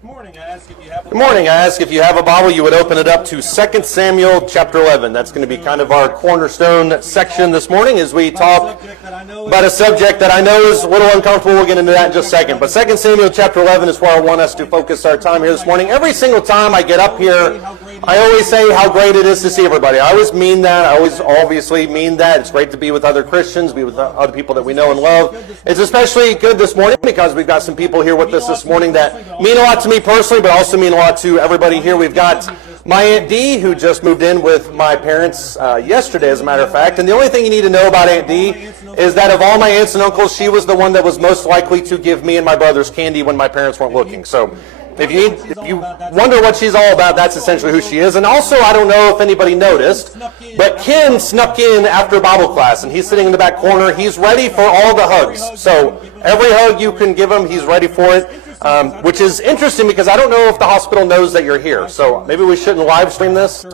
Good morning. I ask if you have a Bible, you would open it up to 2 Samuel chapter 11. That's going to be kind of our cornerstone section this morning as we talk about a subject that I know is a little uncomfortable. We'll get into that in just a second. But 2 Samuel chapter 11 is where I want us to focus our time here this morning. Every single time I get up here, I always say how great it is to see everybody. I always mean that. I always obviously mean that. It's great to be with other Christians, be with other people that we know and love. It's especially good this morning because we've got some people here with us this morning that mean a lot to me personally, but also mean a lot to everybody here. We've got my Aunt Dee, who just moved in with my parents yesterday, as a matter of fact. And the only thing you need to know about Aunt Dee is that of all my aunts and uncles, she was the one that was most likely to give me and my brothers candy when my parents weren't looking. So if you wonder what she's all about, that's essentially who she is. And also, I don't know if anybody noticed, but Ken snuck in after Bible class, and he's sitting in the back corner. He's ready for all the hugs. So every hug you can give him, he's ready for it. Which is interesting because I don't know if the hospital knows that you're here. So maybe we shouldn't live stream this.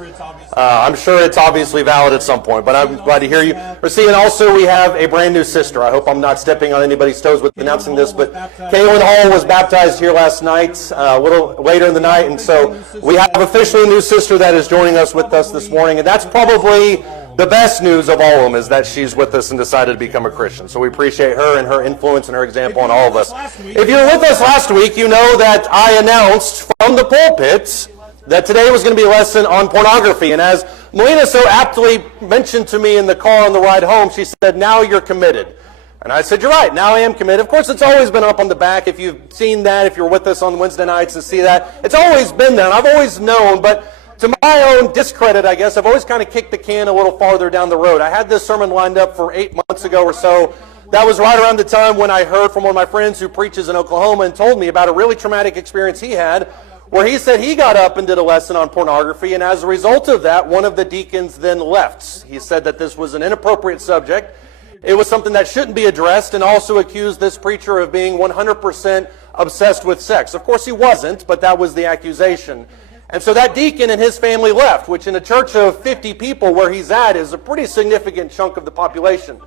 I'm sure it's obviously valid at some point, but I'm glad to hear you. And also we have a brand new sister. I hope I'm not stepping on anybody's toes with announcing this, but Kaylin Hall was baptized here last night, a little later in the night, and so we have officially a new sister that is joining us with us this morning, and that's probably the best news of all of them, is that she's with us and decided to become a Christian. So we appreciate her and her influence and her example on all of us. If you were with us last week, you know that I announced from the pulpit that today was going to be a lesson on pornography. And as Melina so aptly mentioned to me in the car on the ride home, she said, "Now you're committed." And I said, "You're right, now I am committed." Of course, it's always been up on the back. If you've seen that, if you're with us on Wednesday nights and see that, it's always been there. And I've always known, but to my own discredit, I guess, I've always kind of kicked the can a little farther down the road. I had this sermon lined up for 8 months ago or so. That was right around the time when I heard from one of my friends who preaches in Oklahoma and told me about a really traumatic experience he had, where he said he got up and did a lesson on pornography, and as a result of that, one of the deacons then left. He said that this was an inappropriate subject. It was something that shouldn't be addressed, and also accused this preacher of being 100% obsessed with sex. Of course, he wasn't, but that was the accusation. And so that deacon and his family left, which in a church of 50 people where he's at is a pretty significant chunk of the population.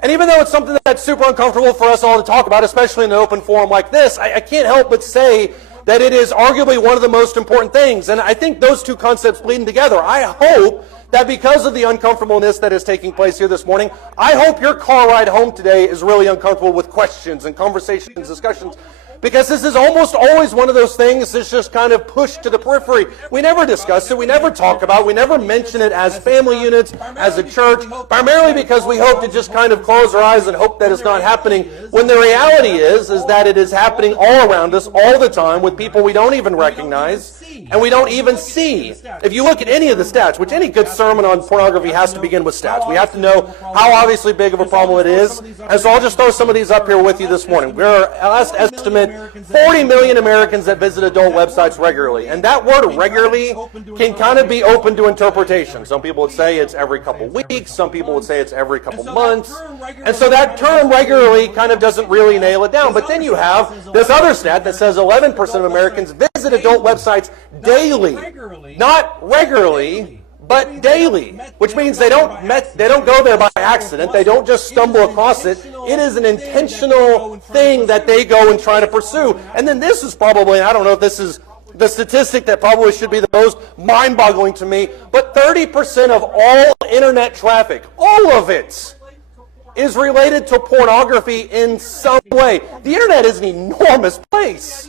And even though it's something that's super uncomfortable for us all to talk about, especially in an open forum like this, I can't help but say that it is arguably one of the most important things. And I think those two concepts bleeding together. I hope that because of the uncomfortableness that is taking place here this morning, I hope your car ride home today is really uncomfortable with questions and conversations, discussions, because this is almost always one of those things that's just kind of pushed to the periphery. We never discuss it. We never talk about it. We never mention it as family units, as a church, primarily because we hope to just kind of close our eyes and hope that it's not happening, when the reality is that it is happening all around us all the time with people we don't even recognize and we don't even see. If you look at any of the stats, which any good sermon on pornography has to begin with stats. We have to know how obviously big of a problem it is. And so I'll just throw some of these up here with you this morning. We're last estimate 40 million Americans that visit adult websites regularly. And that word regularly can kind of be open to interpretation. Some people would say it's every couple weeks. Some people would say it's every couple months. And so that term regularly kind of doesn't really nail it down. But then you have this other stat that says 11% of Americans visit adult websites daily. Not regularly, but daily, which means they don't go there by accident. They don't just stumble across it. It is an intentional thing that they go and try to pursue. And then this is probably, I don't know if this is the statistic that probably should be the most mind-boggling to me, but 30% of all internet traffic, all of it, is related to pornography in some way. The internet is an enormous place.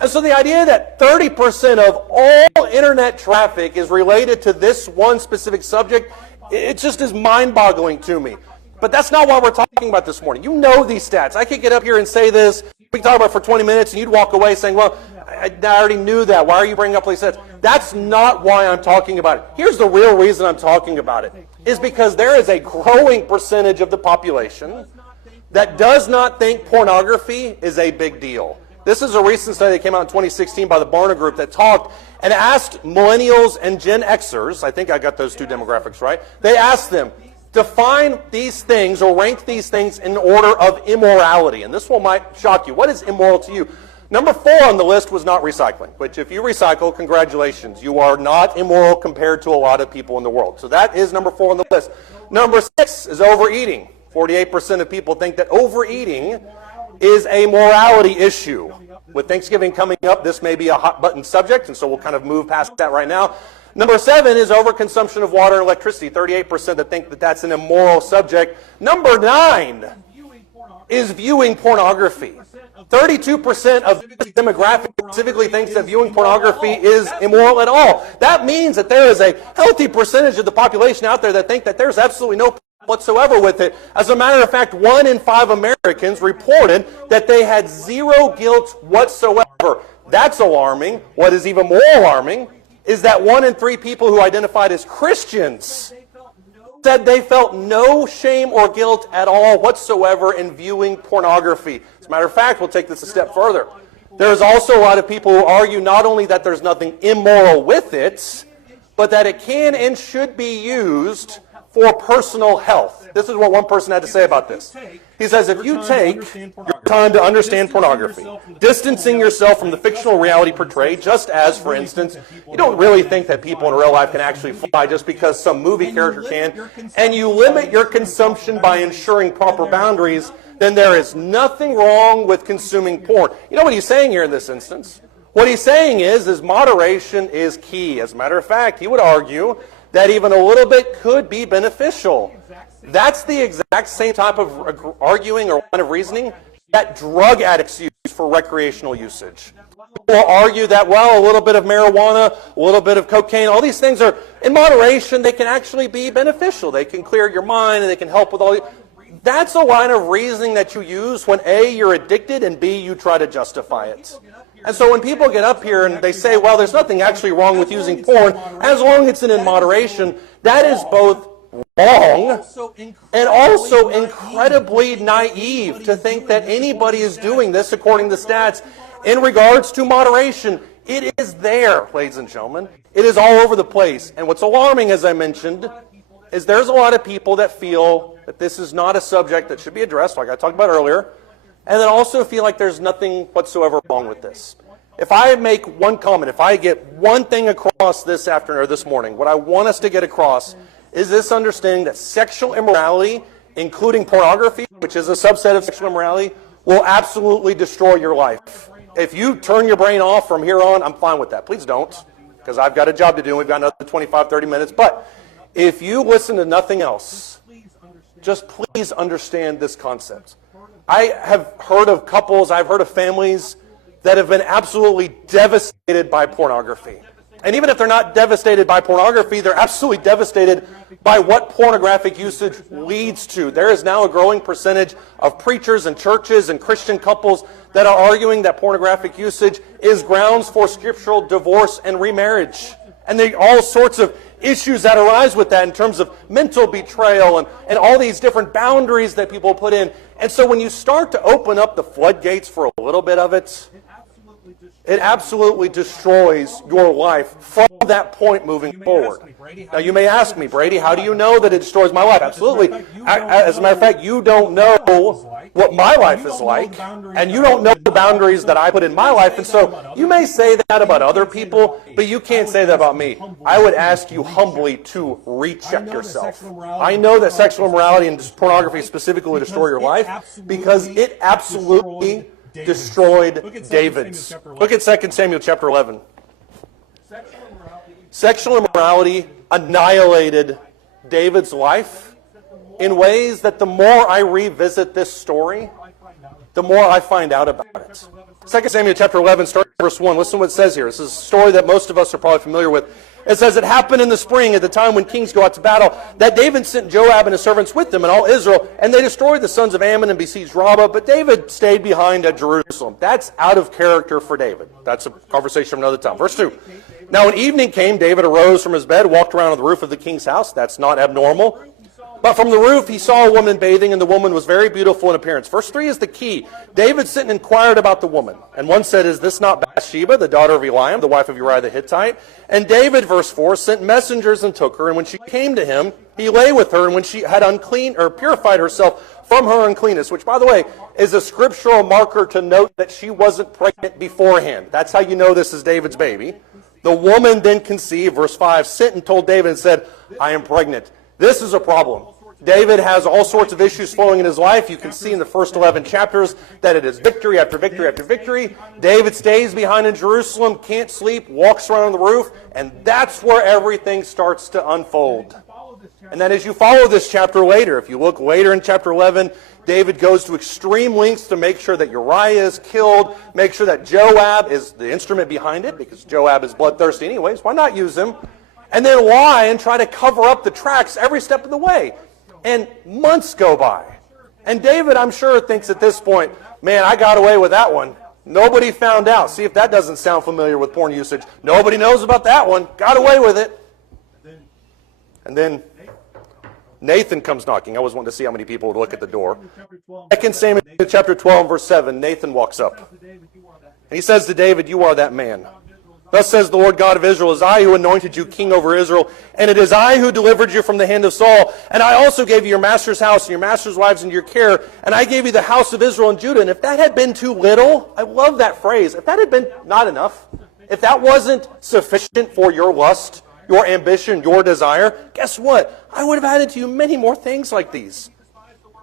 And so the idea that 30% of all internet traffic is related to this one specific subject, it just is mind-boggling to me. But that's not what we're talking about this morning. You know these stats. I could get up here and say this, we can talk about it for 20 minutes, and you'd walk away saying, well, I already knew that. Why are you bringing up these stats? That's not why I'm talking about it. Here's the real reason I'm talking about it, is because there is a growing percentage of the population that does not think pornography is a big deal. This is a recent study that came out in 2016 by the Barna Group that talked and asked millennials and Gen Xers, I think I got those two demographics right, they asked them, define these things or rank these things in order of immorality. And this one might shock you. What is immoral to you? Number 4 on the list was not recycling, which if you recycle, congratulations. You are not immoral compared to a lot of people in the world. So that is number 4 on the list. Number 6 is overeating. 48% of people think that overeating is a morality issue. With Thanksgiving coming up, this may be a hot-button subject, and so we'll kind of move past that right now. Number 7 is overconsumption of water and electricity. 38% that think that that's an immoral subject. Number 9 is viewing pornography. 32% of the demographic specifically thinks that viewing pornography is immoral at all. That means that there is a healthy percentage of the population out there that think that there's absolutely no problem whatsoever with it. As a matter of fact, 1 in 5 Americans reported that they had zero guilt whatsoever. That's alarming. What is even more alarming is that 1 in 3 people who identified as Christians said they felt no shame or guilt at all whatsoever in viewing pornography. As a matter of fact, we'll take this a step further. There's also a lot of people who argue not only that there's nothing immoral with it, but that it can and should be used for personal health. This is what one person had to say about this. He says, if you take your time to understand pornography, distancing yourself from the fictional reality portrayed, just as, for instance, you don't really think that people in real life can actually fly just because some movie character can, and you limit your consumption by ensuring proper boundaries, then there is nothing wrong with consuming porn. You know what he's saying here in this instance? What he's saying is moderation is key. As a matter of fact, he would argue that even a little bit could be beneficial. That's the exact same type of arguing or line of reasoning that drug addicts use for recreational usage. People argue that, well, a little bit of marijuana, a little bit of cocaine, all these things are, in moderation, they can actually be beneficial. They can clear your mind and they can help with all. That's a line of reasoning that you use when A, you're addicted, and B, you try to justify it. And so when people get up here and they say, well, there's nothing actually wrong with using porn, as long as it's in moderation, that is both wrong and also incredibly naive to think that anybody is doing this according to stats in regards to moderation. It is there, ladies and gentlemen. It is all over the place. And what's alarming, as I mentioned, is there's a lot of people that feel that this is not a subject that should be addressed, like I talked about earlier, and then also feel like there's nothing whatsoever wrong with this. If I make one comment, if I get one thing across this afternoon or this morning, what I want us to get across is this understanding that sexual immorality, including pornography, which is a subset of sexual immorality, will absolutely destroy your life. If you turn your brain off from here on, I'm fine with that. Please don't, because I've got a job to do and we've got another 25, 30 minutes. But if you listen to nothing else, just please understand this concept. I have heard of couples, I've heard of families that have been absolutely devastated by pornography. And even if they're not devastated by pornography, they're absolutely devastated by what pornographic usage leads to. There is now a growing percentage of preachers and churches and Christian couples that are arguing that pornographic usage is grounds for scriptural divorce and remarriage. And there are all sorts of issues that arise with that in terms of mental betrayal and all these different boundaries that people put in. And so when you start to open up the floodgates for a little bit of it, it absolutely destroys your life from that point moving forward. Now you may ask me, Brady, how do you know that it destroys my life? Absolutely. As a matter of fact, you don't know what my life is like, and you don't know the boundaries that I put in my life, and so you may say that about other people, but you can't say that about me. I would ask you humbly to recheck yourself. I know that sexual immorality and pornography specifically destroy your life because it absolutely destroyed David's. Look at 2 Samuel chapter 11. Sexual immorality annihilated David's life in ways that the more I revisit this story, the more I find out about it. 2 Samuel chapter 11, starting verse 1. Listen to what it says here. This is a story that most of us are probably familiar with. It says, it happened in the spring at the time when kings go out to battle, that David sent Joab and his servants with them and all Israel, and they destroyed the sons of Ammon and besieged Rabbah, but David stayed behind at Jerusalem. That's out of character for David. That's a conversation from another time. Verse 2. Now when evening came, David arose from his bed, walked around on the roof of the king's house. That's not abnormal. But from the roof he saw a woman bathing, and the woman was very beautiful in appearance. Verse 3 is the key. David sent and inquired about the woman. And one said, is this not Bathsheba, the daughter of Eliam, the wife of Uriah the Hittite? And David, verse 4, sent messengers and took her. And when she came to him, he lay with her. And when she had purified herself from her uncleanness, which, by the way, is a scriptural marker to note that she wasn't pregnant beforehand. That's how you know this is David's baby. The woman then conceived, verse 5, sent and told David and said, I am pregnant. This is a problem. David has all sorts of issues flowing in his life. You can see in the first 11 chapters that it is victory after victory after victory. David stays behind in Jerusalem, can't sleep, walks around on the roof, and that's where everything starts to unfold. And then as you follow this chapter later, if you look later in chapter 11, David goes to extreme lengths to make sure that Uriah is killed, make sure that Joab is the instrument behind it, because Joab is bloodthirsty anyways. Why not use him? And then lie and try to cover up the tracks every step of the way. And months go by. And David, I'm sure, thinks at this point, man, I got away with that one. Nobody found out. See if that doesn't sound familiar with porn usage. Nobody knows about that one. Got away with it. And then Nathan comes knocking. I always wanted to see how many people would look at the door. 2 Samuel chapter 12, verse 7, Nathan walks up. And he says to David, you are that man. Thus says the Lord God of Israel, it is I who anointed you king over Israel, and it is I who delivered you from the hand of Saul. And I also gave you your master's house and your master's wives into your care, and I gave you the house of Israel and Judah. And if that had been too little, I love that phrase, if that had been not enough, if that wasn't sufficient for your lust, your ambition, your desire, guess what? I would have added to you many more things like these.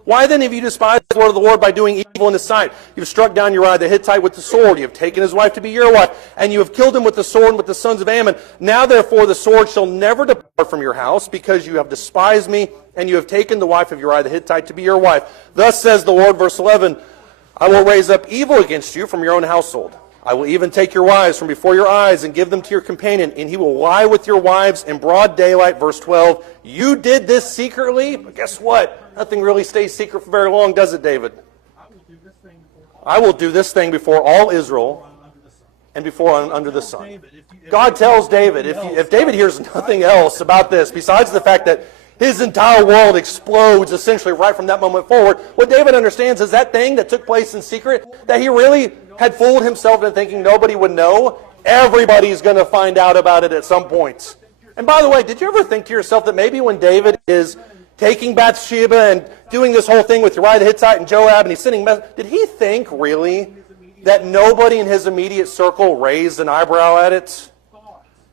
Why then have you despised the word of the Lord by doing evil in his sight? You've struck down Uriah the Hittite with the sword. You have taken his wife to be your wife, and you have killed him with the sword and with the sons of Ammon. Now therefore the sword shall never depart from your house, because you have despised me, and you have taken the wife of Uriah the Hittite to be your wife. Thus says the Lord, verse 11, I will raise up evil against you from your own household. I will even take your wives from before your eyes and give them to your companion, and he will lie with your wives in broad daylight. Verse 12, you did this secretly, but guess what? Nothing really stays secret for very long, does it, David? I will do this thing before all Israel and before under the sun. God tells David, if David hears nothing else about this, besides the fact that his entire world explodes essentially right from that moment forward, what David understands is that thing that took place in secret, that he really had fooled himself into thinking nobody would know, everybody's going to find out about it at some point. And by the way, did you ever think to yourself that maybe when David is taking Bathsheba and doing this whole thing with Uriah the Hittite and Joab, and he's sending messages, did he think really that nobody in his immediate circle raised an eyebrow at it?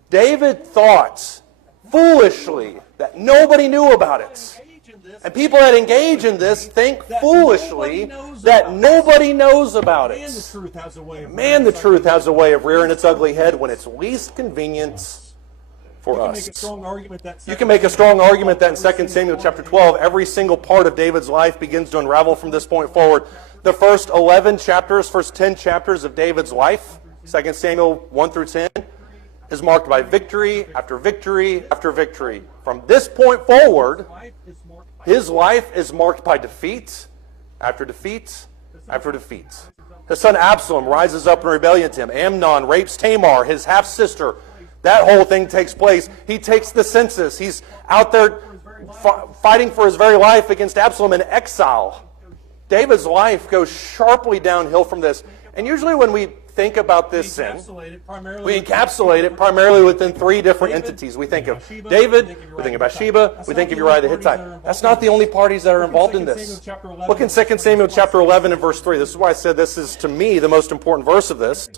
David thought foolishly that nobody knew about it. And people that engage in this think foolishly that nobody knows about it. Man, the truth has a way of rearing its ugly head when it's least convenient for us. You can make a strong argument that in 2 Samuel chapter 12, every single part of David's life begins to unravel from this point forward. The first 11 chapters, first 10 chapters of David's life, 2 Samuel 1 through 10, is marked by victory after victory after victory. From this point forward, his life is marked by defeat after defeat after defeat. His son Absalom rises up in rebellion to him. Amnon rapes Tamar, his half-sister. That whole thing takes place. He takes the census. He's out there fighting for his very life against Absalom in exile. David's life goes sharply downhill from this. And usually when we think about this sin, we encapsulate it primarily within three different entities. We think of David, we think of Bathsheba, we think of Uriah the Hittite. That's not the only parties that are involved in this. Look in 2 Samuel chapter 11 and verse 3. This is why I said this is, to me, the most important verse of this.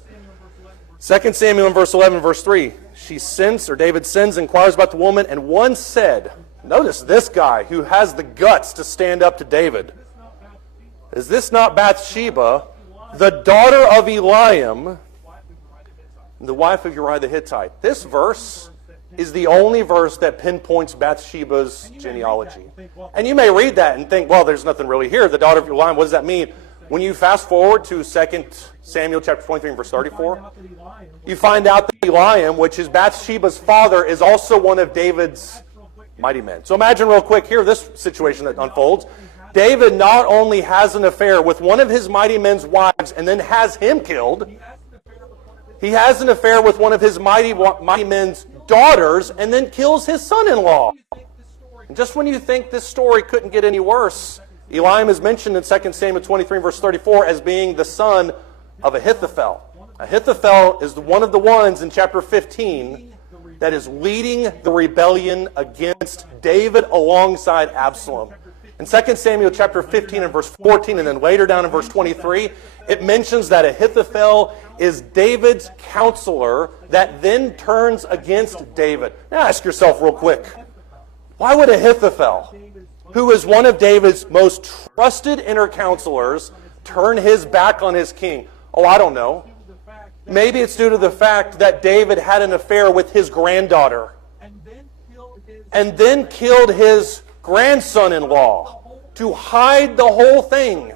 2 Samuel in verse 11, verse 3. David sins, inquires about the woman, and one said, notice this guy who has the guts to stand up to David. Is this not Bathsheba, the daughter of Eliam, the wife of Uriah the Hittite? This verse is the only verse that pinpoints Bathsheba's genealogy. And you may read that and think, well, there's nothing really here. The daughter of Eliam, what does that mean? When you fast forward to 2 Samuel chapter 23 and verse 34, you find out that Eliam, which is Bathsheba's father, is also one of David's mighty men. So imagine real quick here this situation that unfolds. David not only has an affair with one of his mighty men's wives and then has him killed, he has an affair with one of his mighty men's daughters and then kills his son-in-law. And just when you think this story couldn't get any worse, Eliam is mentioned in 2 Samuel 23 verse 34 as being the son of Ahithophel. Ahithophel is one of the ones in chapter 15 that is leading the rebellion against David alongside Absalom. In 2 Samuel chapter 15 and verse 14, and then later down in verse 23, it mentions that Ahithophel is David's counselor that then turns against David. Now ask yourself real quick, why would Ahithophel, who is one of David's most trusted inner counselors, turn his back on his king? Oh, I don't know. Maybe it's due to the fact that David had an affair with his granddaughter and then killed his grandson-in-law to hide the whole thing.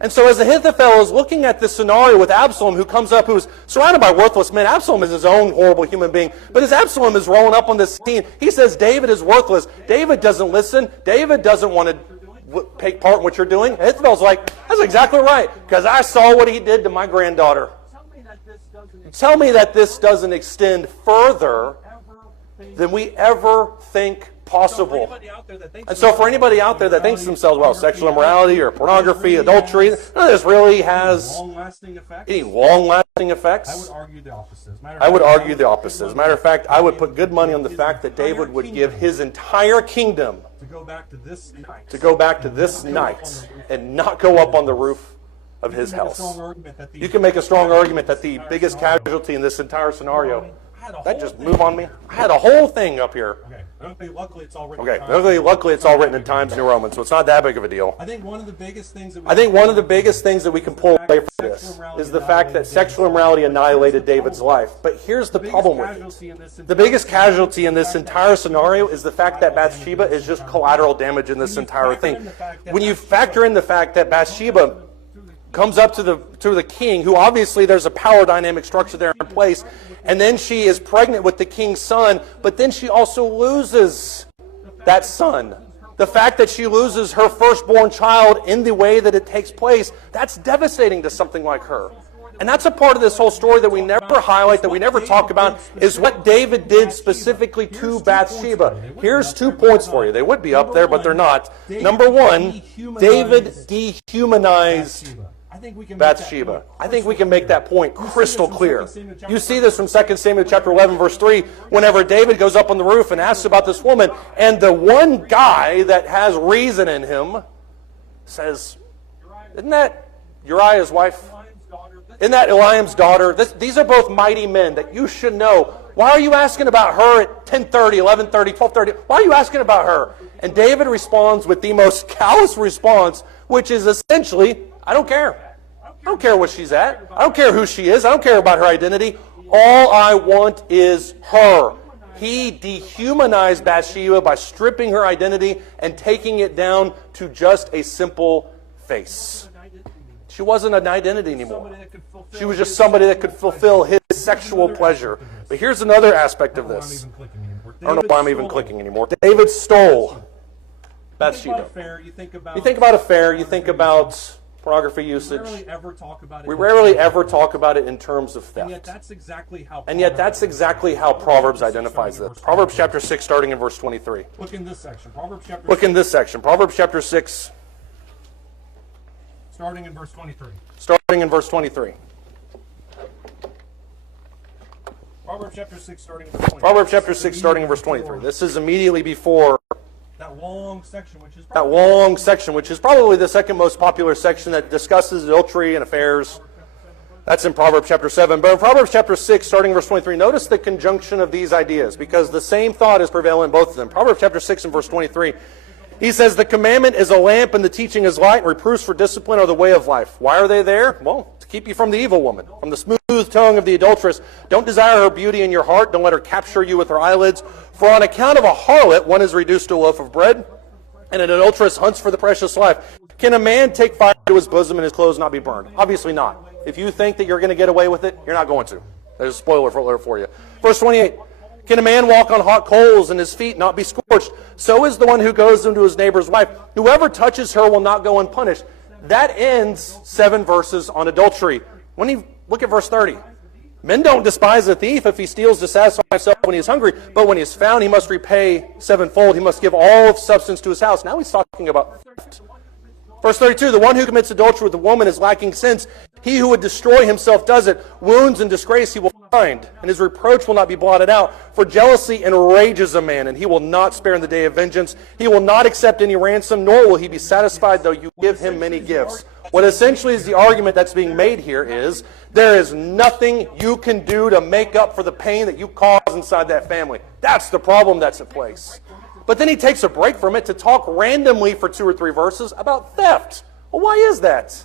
And so as Ahithophel is looking at this scenario with Absalom, who comes up, who's surrounded by worthless men. Absalom is his own horrible human being. But as Absalom is rolling up on this scene, he says David is worthless. David doesn't listen. David doesn't want to take part in what you're doing. Ahithophel's like, that's exactly right, because I saw what he did to my granddaughter. Tell me that this doesn't extend further than we ever think possible. And so for anybody out there that thinks to themselves, well, sexual immorality or pornography, adultery, none of this really has any long-lasting effects. I would argue the opposite. As a matter of fact, I would put good money on the fact that David would give his entire kingdom to go back to this night and not go up on the roof of his house. You can make a strong argument that the biggest casualty in this entire scenario, that just move on me. I had a whole thing up here. Okay, luckily it's all written. Luckily it's all written in Times New Roman, so it's not that big of a deal. I think one of the biggest things that we can pull away from this is the fact that sexual immorality annihilated David's life. But here's the problem with it. The biggest casualty in this entire scenario is the fact that Bathsheba is just collateral damage in this entire thing. When you factor in the fact that Bathsheba comes up to the king, who obviously there's a power dynamic structure there in place, and then she is pregnant with the king's son, but then she also loses that son. The fact that she loses her firstborn child in the way that it takes place, that's devastating to something like her. And that's a part of this whole story that we never highlight, that we never talk about, is what David did specifically to Bathsheba. Here's 2 points for you. They would be up there, but they're not. Number one, David dehumanized Bathsheba. I think we can make that point crystal clear. You see this from 2 Samuel chapter 11, verse 3, whenever David goes up on the roof and asks about this woman, and the one guy that has reason in him says, isn't that Uriah's wife? Isn't that Eliam's daughter? These are both mighty men that you should know. Why are you asking about her at 10:30, 11:30, 12:30? Why are you asking about her? And David responds with the most callous response, which is essentially, I don't care. I don't care what she's at. I don't care who she is. I don't care about her identity. All I want is her. He dehumanized Bathsheba by stripping her identity and taking it down to just a simple face. She wasn't an identity anymore. She was just somebody that could fulfill his sexual pleasure. But here's another aspect of this. I don't know why I'm even clicking anymore. David stole Bathsheba. You think about affair, you think about pornography usage. We rarely ever talk about it in terms of theft. And yet that's exactly how Proverbs identifies this. Proverbs chapter 6, starting in verse 23. Look in this section. Proverbs chapter 6. Starting in verse 23. Proverbs chapter 6, starting in verse 23. This is immediately before that long section, which is probably the second most popular section that discusses adultery and affairs. That's in Proverbs chapter 7. But in Proverbs chapter 6, starting in verse 23, notice the conjunction of these ideas, because the same thought is prevalent in both of them. Proverbs chapter 6 and verse 23. He says, the commandment is a lamp and the teaching is light, and reproofs for discipline are the way of life. Why are they there? Well, to keep you from the evil woman, from the smooth tongue of the adulteress. Don't desire her beauty in your heart. Don't let her capture you with her eyelids. For on account of a harlot, one is reduced to a loaf of bread, and an adulteress hunts for the precious life. Can a man take fire to his bosom and his clothes not be burned? Obviously not. If you think that you're going to get away with it, you're not going to. There's a spoiler alert for you. Verse 28. Can a man walk on hot coals and his feet not be scorched? So is the one who goes into his neighbor's wife. Whoever touches her will not go unpunished. That ends 7 verses on adultery. Look at verse 30. Men don't despise a thief if he steals to satisfy himself when he is hungry, but when he is found, he must repay sevenfold. He must give all of substance to his house. Now he's talking about theft. Verse 32, the one who commits adultery with a woman is lacking sense. He who would destroy himself does it. Wounds and disgrace he will find, and his reproach will not be blotted out. For jealousy enrages a man, and he will not spare in the day of vengeance. He will not accept any ransom, nor will he be satisfied though you give him many gifts. What essentially is the argument that's being made here is, there is nothing you can do to make up for the pain that you cause inside that family. That's the problem that's at place. But then he takes a break from it to talk randomly for 2 or 3 verses about theft. Well, why is that?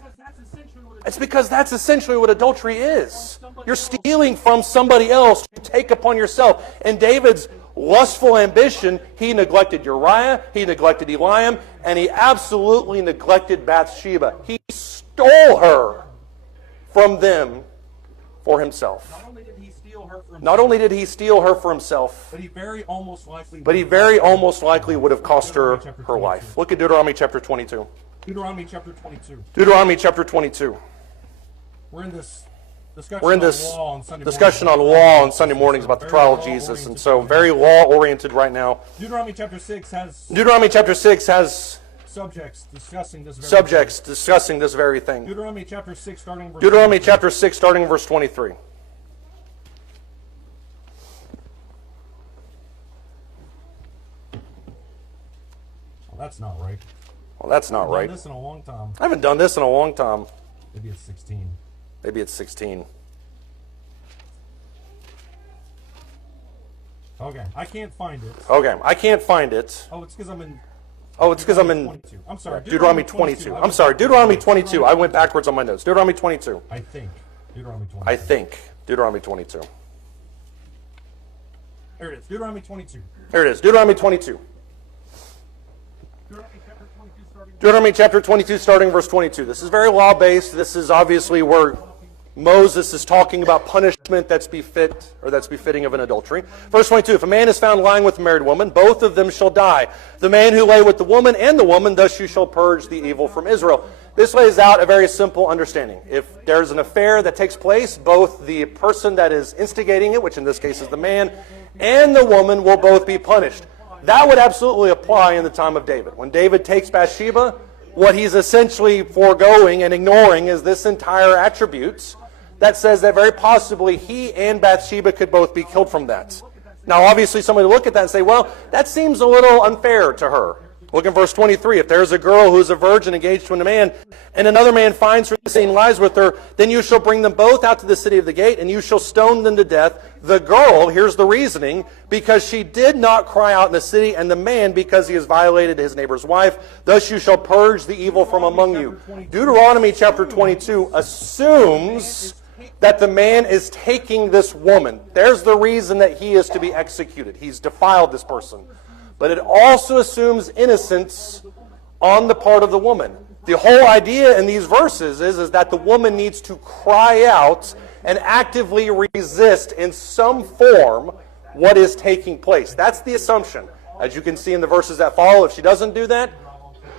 It's because that's essentially what adultery is. You're stealing from somebody else to take upon yourself. And David's lustful ambition, he neglected Uriah, he neglected Eliam, and he absolutely neglected Bathsheba. He stole her from them for himself. Not only did he steal her from Not only did he steal her for himself, but he very almost likely would have cost her her life. Look at Deuteronomy chapter 22. Deuteronomy chapter 22. Deuteronomy chapter 22. We're in this discussion on law on Sunday mornings about the trial of Jesus, and so very law-oriented right now. Deuteronomy chapter 6 has subjects discussing this very thing. Deuteronomy chapter 6 starting in verse 23. Well, that's not right. Well, that's not right. This in a long time. I haven't done this in a long time. Maybe it's 16. Maybe it's 16. Okay, I can't find it. Okay, I can't find it. Oh, it's because I'm in. I'm sorry. Deuteronomy 22. I'm sorry, Deuteronomy 22. I went backwards on my notes. Deuteronomy 22. I think. Deuteronomy 22. I think. Deuteronomy 22. There it is. Deuteronomy 22. There it is. Deuteronomy 22. Deuteronomy chapter 22, starting verse 22. This is very law-based. This is obviously where Moses is talking about punishment that's befitting of an adultery. Verse 22, if a man is found lying with a married woman, both of them shall die. The man who lay with the woman and the woman, thus you shall purge the evil from Israel. This lays out a very simple understanding. If there's an affair that takes place, both the person that is instigating it, which in this case is the man, and the woman will both be punished. That would absolutely apply in the time of David. When David takes Bathsheba, what he's essentially foregoing and ignoring is this entire attribute that says that very possibly he and Bathsheba could both be killed from that. Now, obviously, somebody would look at that and say, well, that seems a little unfair to her. Look in verse 23. If there's a girl who is a virgin engaged to a man, and another man finds her and lies with her, then you shall bring them both out to the city of the gate, and you shall stone them to death. The girl, here's the reasoning, because she did not cry out in the city, and the man because he has violated his neighbor's wife. Thus you shall purge the evil from among you. Deuteronomy chapter 22 assumes that the man is taking this woman. There's the reason that he is to be executed. He's defiled this person. But it also assumes innocence on the part of the woman. The whole idea in these verses is that the woman needs to cry out and actively resist in some form what is taking place. That's the assumption. As you can see in the verses that follow, if she doesn't do that,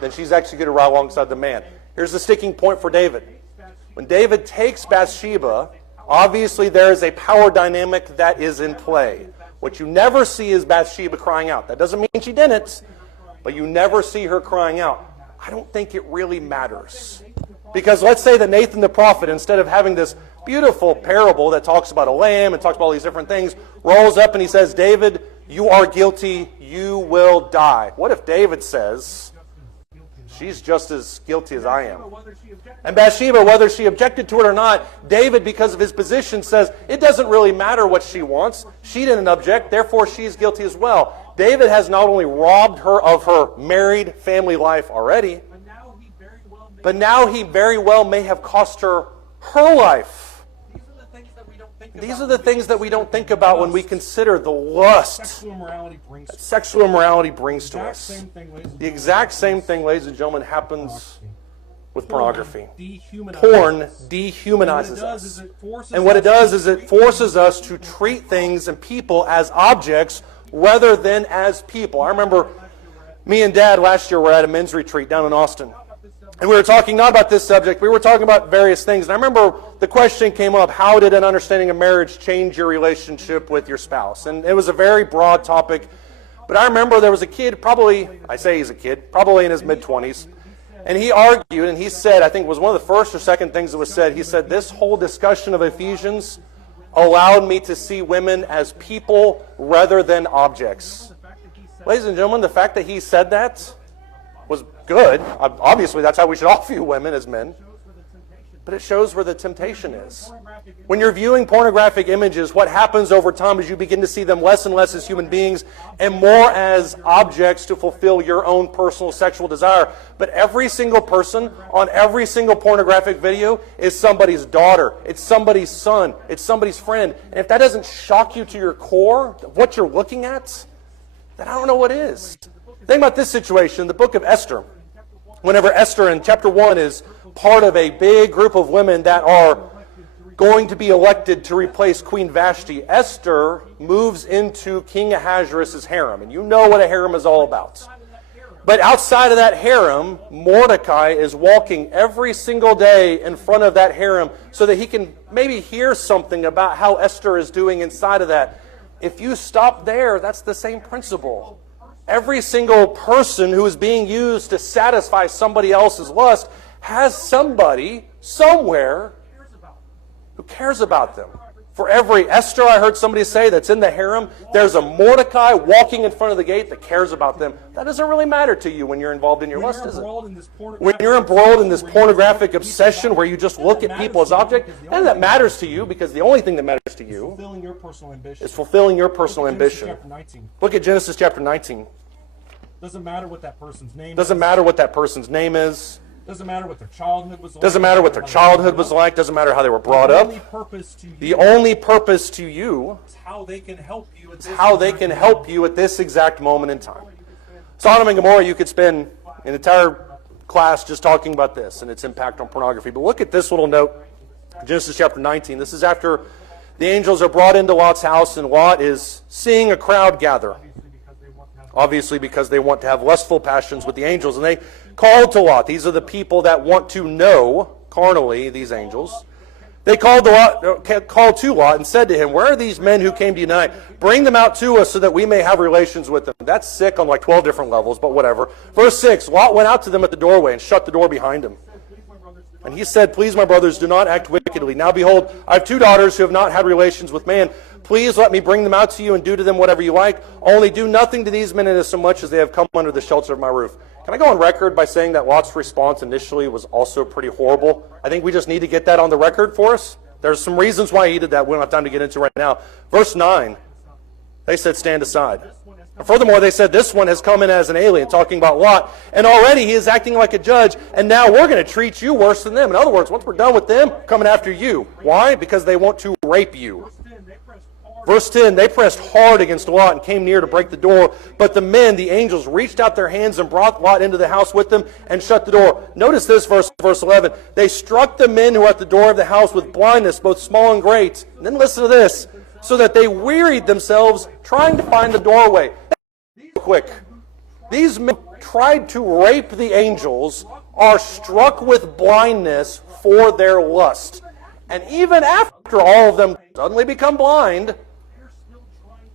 then she's executed right alongside the man. Here's the sticking point for David. When David takes Bathsheba, obviously there is a power dynamic that is in play. What you never see is Bathsheba crying out. That doesn't mean she didn't, but you never see her crying out. I don't think it really matters. Because let's say that Nathan the prophet, instead of having this beautiful parable that talks about a lamb and talks about all these different things, rolls up and he says, David, you are guilty, you will die. What if David says, she's just as guilty as I am? And Bathsheba, whether she objected to it or not, David, because of his position, says, it doesn't really matter what she wants. She didn't object, therefore she's guilty as well. David has not only robbed her of her married family life already, but now he very well may have cost her her life. These are the things that we don't think about when we consider the lust that sexual immorality brings to us. The exact same thing, ladies and gentlemen, happens with pornography. Porn dehumanizes us. And what it does is it forces us to treat things and people as objects rather than as people. I remember me and Dad last year were at a men's retreat down in Austin. And we were talking not about this subject, we were talking about various things. And I remember the question came up, how did an understanding of marriage change your relationship with your spouse? And it was a very broad topic. But I remember there was a kid, probably, I say he's a kid, probably in his mid-20s. And he argued, and he said, I think it was one of the first or second things that was said, he said, this whole discussion of Ephesians allowed me to see women as people rather than objects. Ladies and gentlemen, the fact that he said that was good. Obviously, that's how we should all view women as men. but it shows where the temptation is. When you're viewing pornographic images, what happens over time is you begin to see them less and less as human beings and more as objects to fulfill your own personal sexual desire. But every single person on every single pornographic video is somebody's daughter, it's somebody's son, it's somebody's friend. And if that doesn't shock you to your core, what you're looking at, then I don't know what is. Think about this situation in the book of Esther. Whenever Esther in chapter 1 is part of a big group of women that are going to be elected to replace Queen Vashti, Esther moves into King Ahasuerus' harem. And you know what a harem is all about. But outside of that harem, Mordecai is walking every single day in front of that harem so that he can maybe hear something about how Esther is doing inside of that. If you stop there, that's the same principle. Every single person who is being used to satisfy somebody else's lust has somebody somewhere who cares about them. For every Esther, I heard somebody say, that's in the harem, there's a Mordecai walking in front of the gate that cares about them. That doesn't really matter to you when you're involved in your lust, is it? When you're embroiled in this pornographic obsession where you just look at people as objects, none of that matters to you, because the only thing that matters to you is fulfilling your personal ambition. Look at Genesis chapter 19. Doesn't matter what that person's name is. Doesn't matter what that person's name is. Doesn't matter what their childhood was like. Doesn't matter what their childhood was like. Doesn't matter how they were brought up. The only purpose to you is how they can help you at this exact moment in time. Sodom and Gomorrah, you could spend an entire class just talking about this and its impact on pornography. But look at this little note, Genesis chapter 19. This is after the angels are brought into Lot's house, and Lot is seeing a crowd gather. Obviously because they want to have lustful passions with the angels. And they called to Lot. These are the people that want to know carnally, these angels. They called to Lot and said to him, "Where are these men who came to you tonight? Bring them out to us so that we may have relations with them." That's sick on like 12 different levels, but whatever. Verse 6, Lot went out to them at the doorway and shut the door behind him. And he said, "Please, my brothers, do not act wickedly. Now behold, I have 2 daughters who have not had relations with man. Please let me bring them out to you and do to them whatever you like. Only do nothing to these men inasmuch as they have come under the shelter of my roof." Can I go on record by saying that Lot's response initially was also pretty horrible? I think we just need to get that on the record for us. There's some reasons why he did that we don't have time to get into right now. Verse 9, they said, "Stand aside." And furthermore, they said, "This one has come in as an alien," talking about Lot, "and already he is acting like a judge, and now we're going to treat you worse than them." In other words, once we're done with them, coming after you. Why? Because they want to rape you. Verse 10, they pressed hard against Lot and came near to break the door. But the men, the angels, reached out their hands and brought Lot into the house with them and shut the door. Notice this verse 11. They struck the men who were at the door of the house with blindness, both small and great. And then listen to this. So that they wearied themselves trying to find the doorway. Quick. These men tried to rape the angels, are struck with blindness for their lust. And even after all of them suddenly become blind,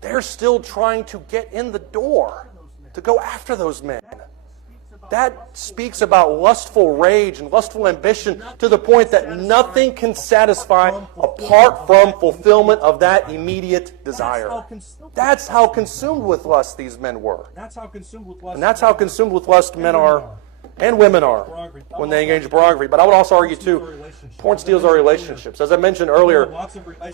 they're still trying to get in the door to go after those men. That speaks about lustful rage and lustful ambition to the point that nothing can satisfy apart from fulfillment of that immediate desire. That's how consumed with lust these men were. And that's how consumed with lust men are and women are when they engage in pornography. But I would also argue, too, porn steals our relationships. As I mentioned earlier,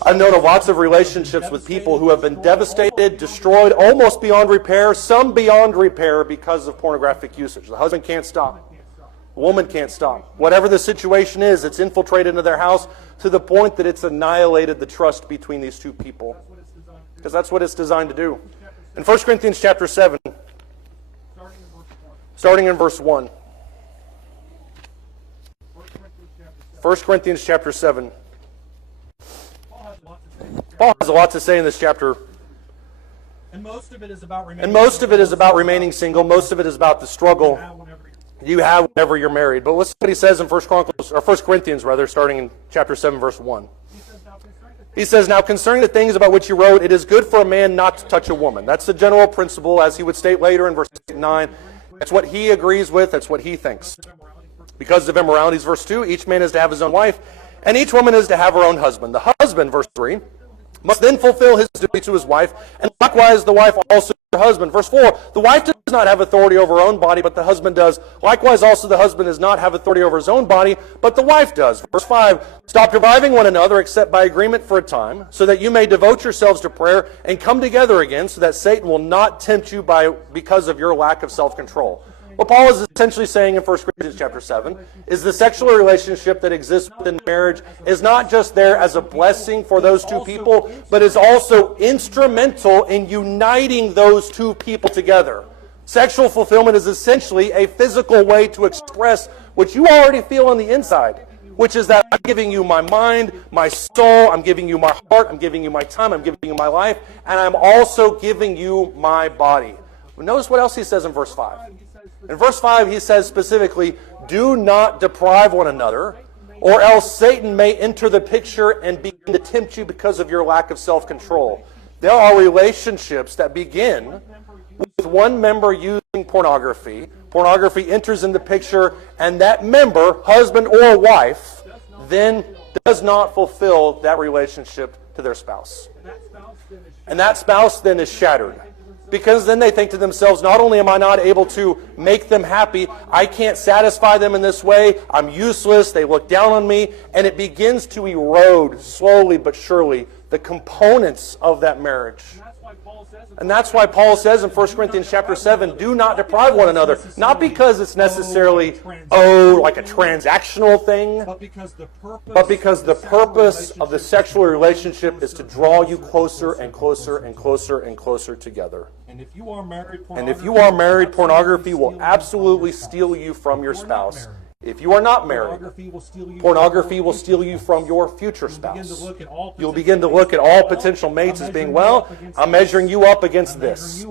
I've known of lots of relationships with people who have been devastated, destroyed, almost beyond repair, some beyond repair because of pornographic usage. The husband can't stop. The woman can't stop. Whatever the situation is, it's infiltrated into their house to the point that it's annihilated the trust between these two people. Because that's what it's designed to do. In 1 Corinthians chapter 7, starting in verse 1. 1 Corinthians chapter 7. Paul has a lot to say in this chapter. And most of it is about remaining single. Most of it is about the struggle you have whenever you're married. But listen to what he says in 1 Corinthians, starting in chapter 7, verse 1. He says, "Now concerning the things about which you wrote, it is good for a man not to touch a woman." That's the general principle, as he would state later in verse 9. That's what he agrees with. That's what he thinks. Because of immoralities, verse 2, each man is to have his own wife, and each woman is to have her own husband. The husband, verse 3, must then fulfill his duty to his wife, and likewise the wife also to her husband. Verse 4, the wife does not have authority over her own body, but the husband does. Likewise also the husband does not have authority over his own body, but the wife does. Verse 5, stop depriving one another except by agreement for a time, so that you may devote yourselves to prayer and come together again, so that Satan will not tempt you because of your lack of self-control. What Paul is essentially saying in 1 Corinthians chapter 7 is the sexual relationship that exists within marriage is not just there as a blessing for those two people, but is also instrumental in uniting those two people together. Sexual fulfillment is essentially a physical way to express what you already feel on the inside, which is that I'm giving you my mind, my soul, I'm giving you my heart, I'm giving you my time, I'm giving you my life, and I'm also giving you my body. But notice what else he says in verse 5. In verse 5, he says specifically, do not deprive one another, or else Satan may enter the picture and begin to tempt you because of your lack of self-control. There are relationships that begin with one member using pornography. Pornography enters in the picture, and that member, husband or wife, then does not fulfill that relationship to their spouse. And that spouse then is shattered. Because then they think to themselves, not only am I not able to make them happy, I can't satisfy them in this way, I'm useless, they look down on me, and it begins to erode slowly but surely the components of that marriage. And that's why Paul says in 1 Corinthians chapter 7, do not deprive one another. Not because it's necessarily, like a transactional thing, but because the purpose of the sexual relationship is to draw you closer and closer and closer and closer together. And if you are married, pornography will absolutely steal you from your spouse. If you are not married, pornography will steal you from your future spouse. You'll begin to look at all potential mates as being, well, I'm measuring you up against this.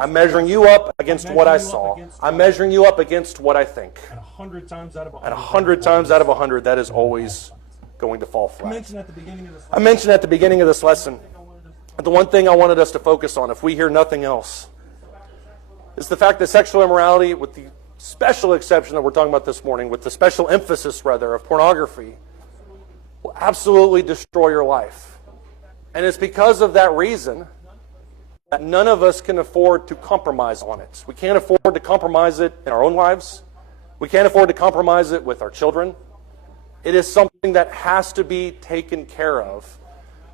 I'm measuring you up against what I saw. I'm measuring you up against what I think. And 100 times out of 100, that is always going to fall flat. I mentioned at the beginning of this lesson, the one thing I wanted us to focus on, if we hear nothing else, is the fact that sexual immorality, with the special exception that we're talking about this morning, with the special emphasis, rather, of pornography, will absolutely destroy your life. And it's because of that reason that none of us can afford to compromise on it. We can't afford to compromise it in our own lives. We can't afford to compromise it with our children. It is something that has to be taken care of.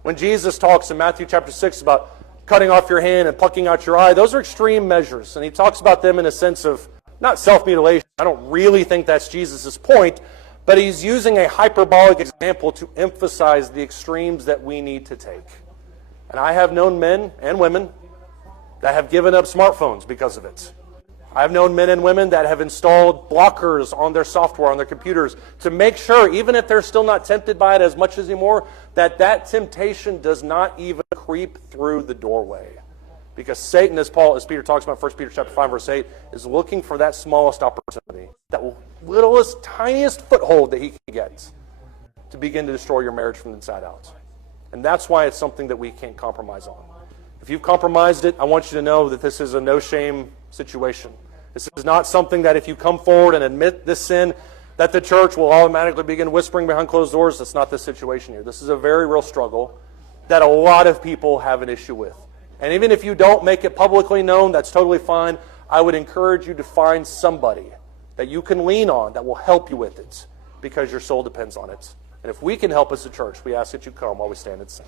When Jesus talks in Matthew chapter 6 about cutting off your hand and plucking out your eye, those are extreme measures. And he talks about them in a sense of not self-mutilation. I don't really think that's Jesus' point, but he's using a hyperbolic example to emphasize the extremes that we need to take. And I have known men and women that have given up smartphones because of it. I've known men and women that have installed blockers on their software, on their computers, to make sure, even if they're still not tempted by it as much as anymore, that temptation does not even creep through the doorway. Because Satan, as Peter talks about 1 Peter chapter 5, verse 8, is looking for that smallest opportunity, that littlest, tiniest foothold that he can get to begin to destroy your marriage from the inside out. And that's why it's something that we can't compromise on. If you've compromised it, I want you to know that this is a no-shame situation. This is not something that if you come forward and admit this sin, that the church will automatically begin whispering behind closed doors. That's not the situation here. This is a very real struggle that a lot of people have an issue with. And even if you don't make it publicly known, that's totally fine. I would encourage you to find somebody that you can lean on that will help you with it, because your soul depends on it. And if we can help as a church, we ask that you come while we stand and sing.